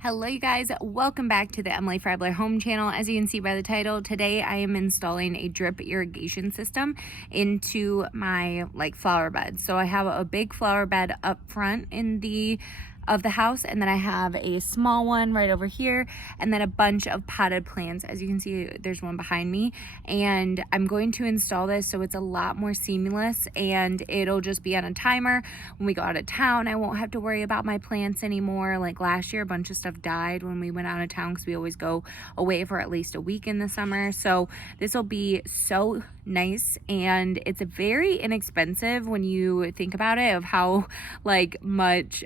Hello you guys, welcome back to the Emily Freibler Home Channel. As you can see by the title, today I am installing a drip irrigation system into my flower bed. So I have a big flower bed up front in the house, and then I have a small one right over here, and then a bunch of potted plants. As you can see, there's one behind me, and I'm going to install this so it's a lot more seamless, and it'll just be on a timer. When we go out of town, I won't have to worry about my plants anymore. Like last year, a bunch of stuff died when we went out of town because we always go away for at least a week in the summer. So this will be so nice, and it's very inexpensive when you think about it, of how much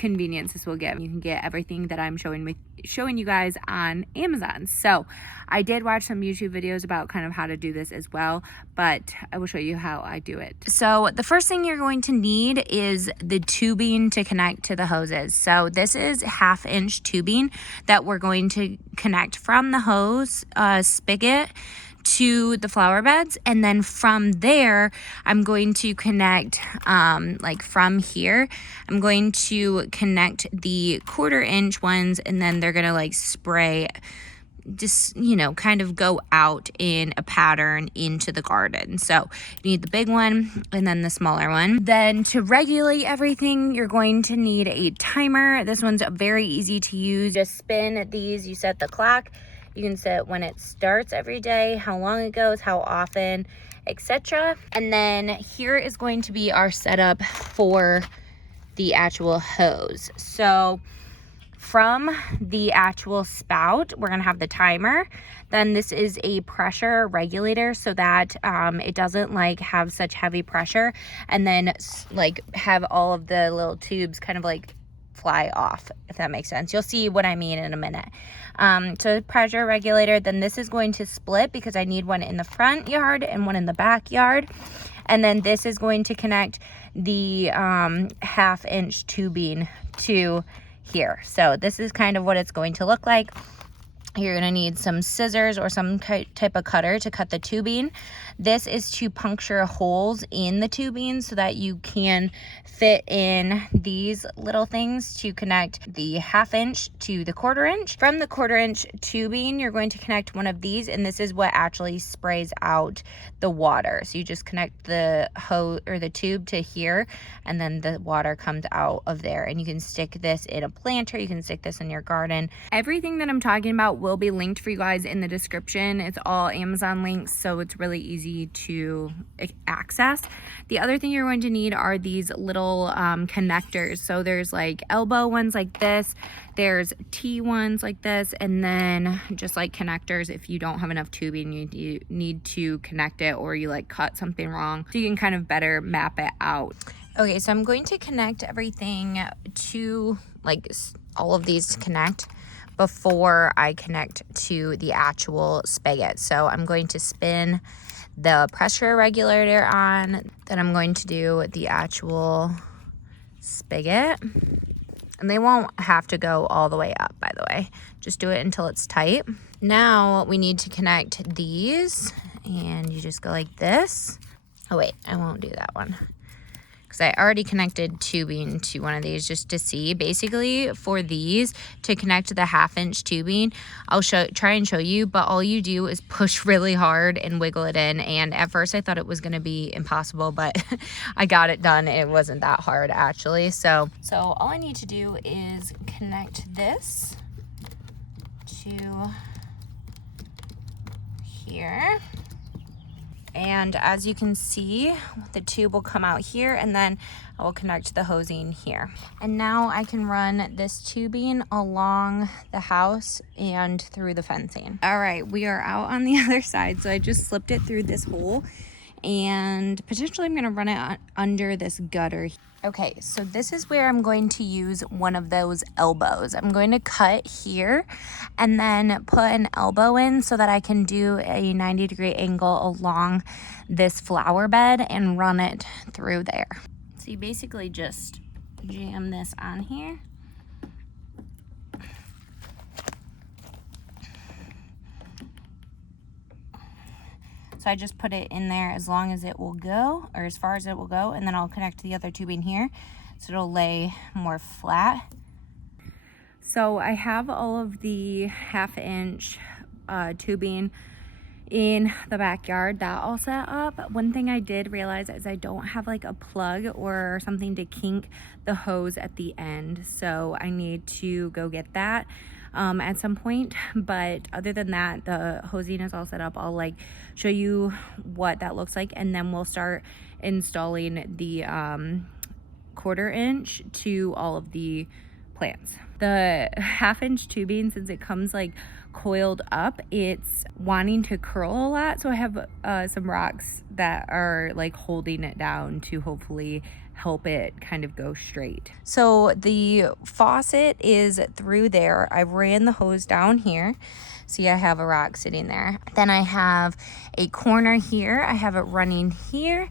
convenience this will give. You can get everything that I'm showing you guys on Amazon. So I did watch some YouTube videos about kind of how to do this as well, but I will show you how I do it. So the first thing you're going to need is the tubing to connect to the hoses. So this is 1/2-inch tubing that we're going to connect from the hose spigot to the flower beds, and then from there I'm going to connect from here I'm going to connect the 1/4-inch ones, and then they're gonna spray, just kind of go out in a pattern into the garden. So you need the big one and then the smaller one. Then to regulate everything, you're going to need a timer. This one's very easy to use. Just spin these, you set the clock. You can set when it starts every day, how long it goes, how often, etc. And then here is going to be our setup for the actual hose. So from the actual spout, we're gonna have the timer. Then this is a pressure regulator so that it doesn't have such heavy pressure, and then have all of the little tubes kind of fly off, if that makes sense. You'll see what I mean in a minute. So pressure regulator, then this is going to split because I need one in the front yard and one in the backyard. And then this is going to connect the 1/2-inch tubing to here. So this is kind of what it's going to look like. You're going to need some scissors or some type of cutter to cut the tubing. This is to puncture holes in the tubing so that you can fit in these little things to connect the 1/2-inch to the 1/4-inch. From the 1/4-inch tubing, you're going to connect one of these, and this is what actually sprays out the water. So you just connect the hose or the tube to here, and then the water comes out of there. And you can stick this in a planter, you can stick this in your garden. Everything that I'm talking about will be linked for you guys in the description. It's all Amazon links, so it's really easy to access. The other thing you're going to need are these little connectors. So there's elbow ones like this, there's T ones like this, and then just connectors if you don't have enough tubing, you need to connect it, or you cut something wrong, so you can kind of better map it out. Okay, so I'm going to connect everything to all of these to connect before I connect to the actual spigot. So I'm going to spin the pressure regulator on, then I'm going to do the actual spigot. And they won't have to go all the way up, by the way. Just do it until it's tight. Now we need to connect these, and you just go like this. Oh wait, I won't do that one, because I already connected tubing to one of these just to see. Basically, for these to connect to the 1/2-inch tubing, I'll try and show you, but all you do is push really hard and wiggle it in. And at first I thought it was gonna be impossible, but I got it done. It wasn't that hard actually. So all I need to do is connect this to here. And as you can see, the tube will come out here, and then I will connect the hosing here. And now I can run this tubing along the house and through the fencing. All right, we are out on the other side. So I just slipped it through this hole, and potentially I'm gonna run it under this gutter. Okay, so this is where I'm going to use one of those elbows. I'm going to cut here and then put an elbow in so that I can do a 90-degree angle along this flower bed and run it through there. So you basically just jam this on here. So I just put it in there as long as it will go, or as far as it will go, and then I'll connect the other tubing here so it'll lay more flat. So I have all of the 1/2 inch tubing in the backyard, that all set up. One thing I did realize is I don't have like a plug or something to kink the hose at the end, so I need to go get that at some point. But other than that, the hosing is all set up. I'll like show you what that looks like, and then we'll start installing the 1/4 inch to all of the plants. The 1/2 inch tubing, since it comes like coiled up, it's wanting to curl a lot, so I have some rocks that are like holding it down to hopefully help it kind of go straight. So the faucet is through there. I ran the hose down here. See, I have a rock sitting there. Then I have a corner here. I have it running here.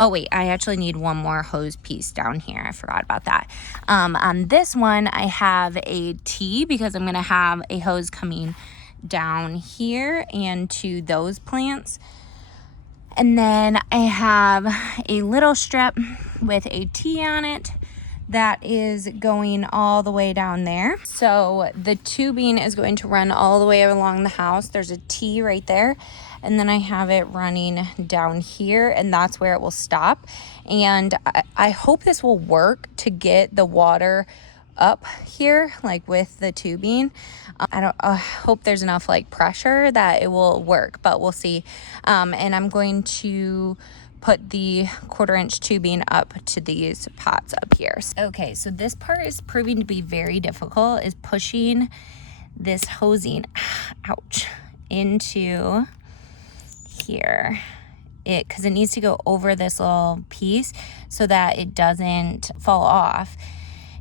Oh wait, I actually need one more hose piece down here. I forgot about that. On this one, I have a T because I'm gonna have a hose coming down here and to those plants. And then I have a little strip with a T on it that is going all the way down there. So the tubing is going to run all the way along the house. There's a T right there. And then I have it running down here, and that's where it will stop. And I hope this will work to get the water up here, like with the tubing. I hope there's enough like pressure that it will work, but we'll see. And I'm going to put the 1/4 inch tubing up to these pots up here. Okay, so this part is proving to be very difficult, is pushing this hosing, ouch, into here. Because it needs to go over this little piece so that it doesn't fall off.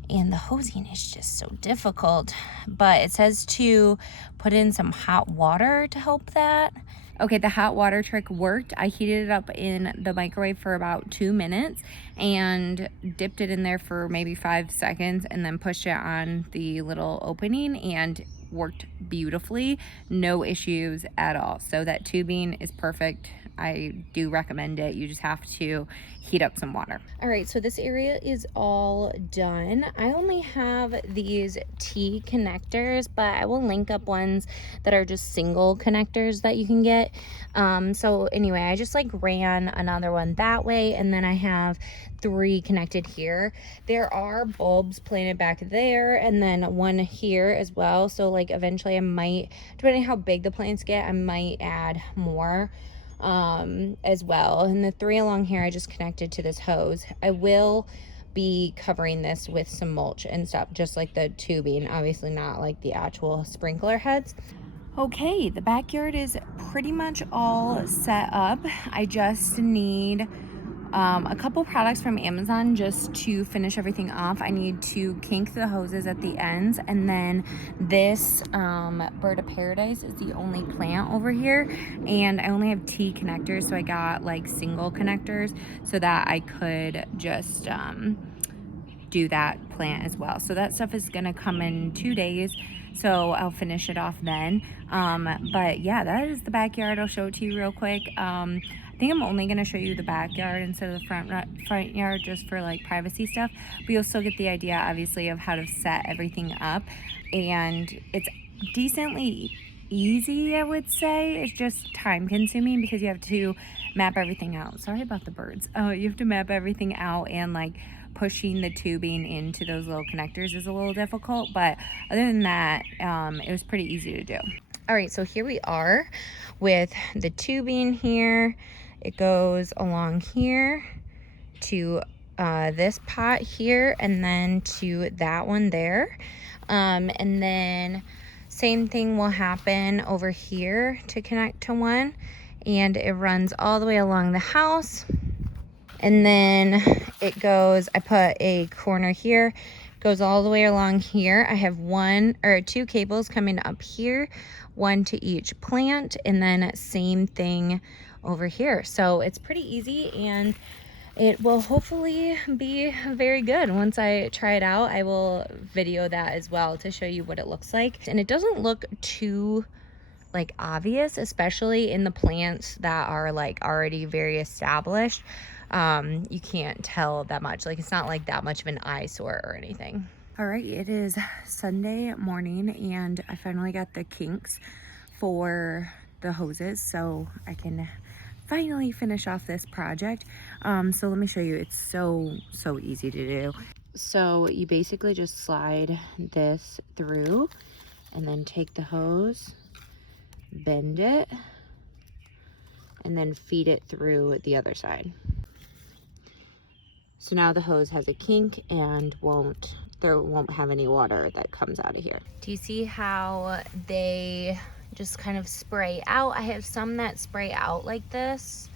And the hosing is just so difficult, but it says to put in some hot water to help that. Okay, the hot water trick worked. I heated it up in the microwave for about 2 minutes and dipped it in there for maybe 5 seconds and then pushed it on the little opening, and worked beautifully. No issues at all. So that tubing is perfect. I do recommend it. You just have to heat up some water. All right, so this area is all done. I only have these T connectors, but I will link up ones that are just single connectors that you can get. So anyway, I just like ran another one that way, and then I have 3 connected here. There are bulbs planted back there, and then one here as well. So like eventually I might, depending on how big the plants get, I might add more as well. And the 3 along here I just connected to this hose. I will be covering this with some mulch and stuff, just like the tubing, obviously not like the actual sprinkler heads. Okay, the backyard is pretty much all set up. I just need a couple products from Amazon just to finish everything off. I need to kink the hoses at the ends, and then this bird of paradise is the only plant over here, and I only have T connectors, so I got like single connectors so that I could just do that plant as well. So that stuff is gonna come in 2 days, so I'll finish it off then. But yeah, that is the backyard. I'll show it to you real quick. I think I'm only going to show you the backyard instead of the front yard, just for like privacy stuff, but you'll still get the idea obviously of how to set everything up. And it's decently easy, I would say. It's just time consuming because you have to map everything out. Sorry about the birds. You have to map everything out, and like pushing the tubing into those little connectors is a little difficult, but other than that, it was pretty easy to do. All right, so here we are with the tubing here. It goes along here to this pot here, and then to that one there. And then same thing will happen over here to connect to one, and it runs all the way along the house. And then it goes, I put a corner here, goes all the way along here. I have 1 or 2 cables coming up here, 1 to each plant, and then same thing over here. So it's pretty easy, and it will hopefully be very good. Once I try it out, I will video that as well to show you what it looks like. And it doesn't look too like obvious, especially in the plants that are like already very established. You can't tell that much. Like, it's not like that much of an eyesore or anything. All right, it is Sunday morning and I finally got the kinks for the hoses so I can finally finish off this project. So let me show you. It's so easy to do. So you basically just slide this through and then take the hose, bend it, and then feed it through the other side. So now the hose has a kink and there won't have any water that comes out of here. Do you see how they just kind of spray out? I have some that spray out like this,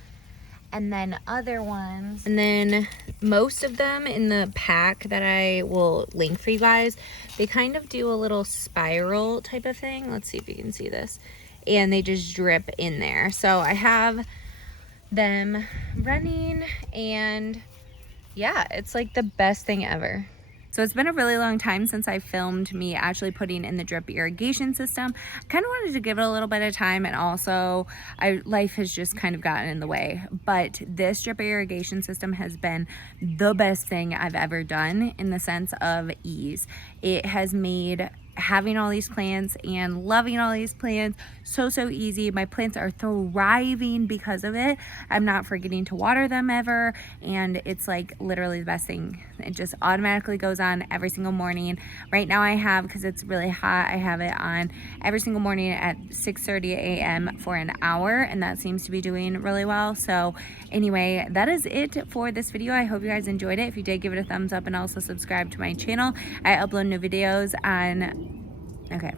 and then other ones. And then most of them in the pack that I will link for you guys, they kind of do a little spiral type of thing. Let's see if you can see this. And they just drip in there. So I have them running and yeah, it's like the best thing ever. So it's been a really long time since I filmed me actually putting in the drip irrigation system. I kind of wanted to give it a little bit of time, and also life has just kind of gotten in the way. But this drip irrigation system has been the best thing I've ever done in the sense of ease. It has made having all these plants and loving all these plants so easy. My plants are thriving because of it. I'm not forgetting to water them ever, and it's like literally the best thing. It just automatically goes on every single morning. Right now I have, because it's really hot, I have it on every single morning at 6:30 a.m. for an hour, and that seems to be doing really well. So anyway, that is it for this video. I hope you guys enjoyed it. If you did, give it a thumbs up and also subscribe to my channel. I upload new videos on and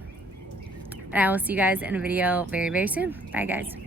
I will see you guys in a video very soon. Bye guys.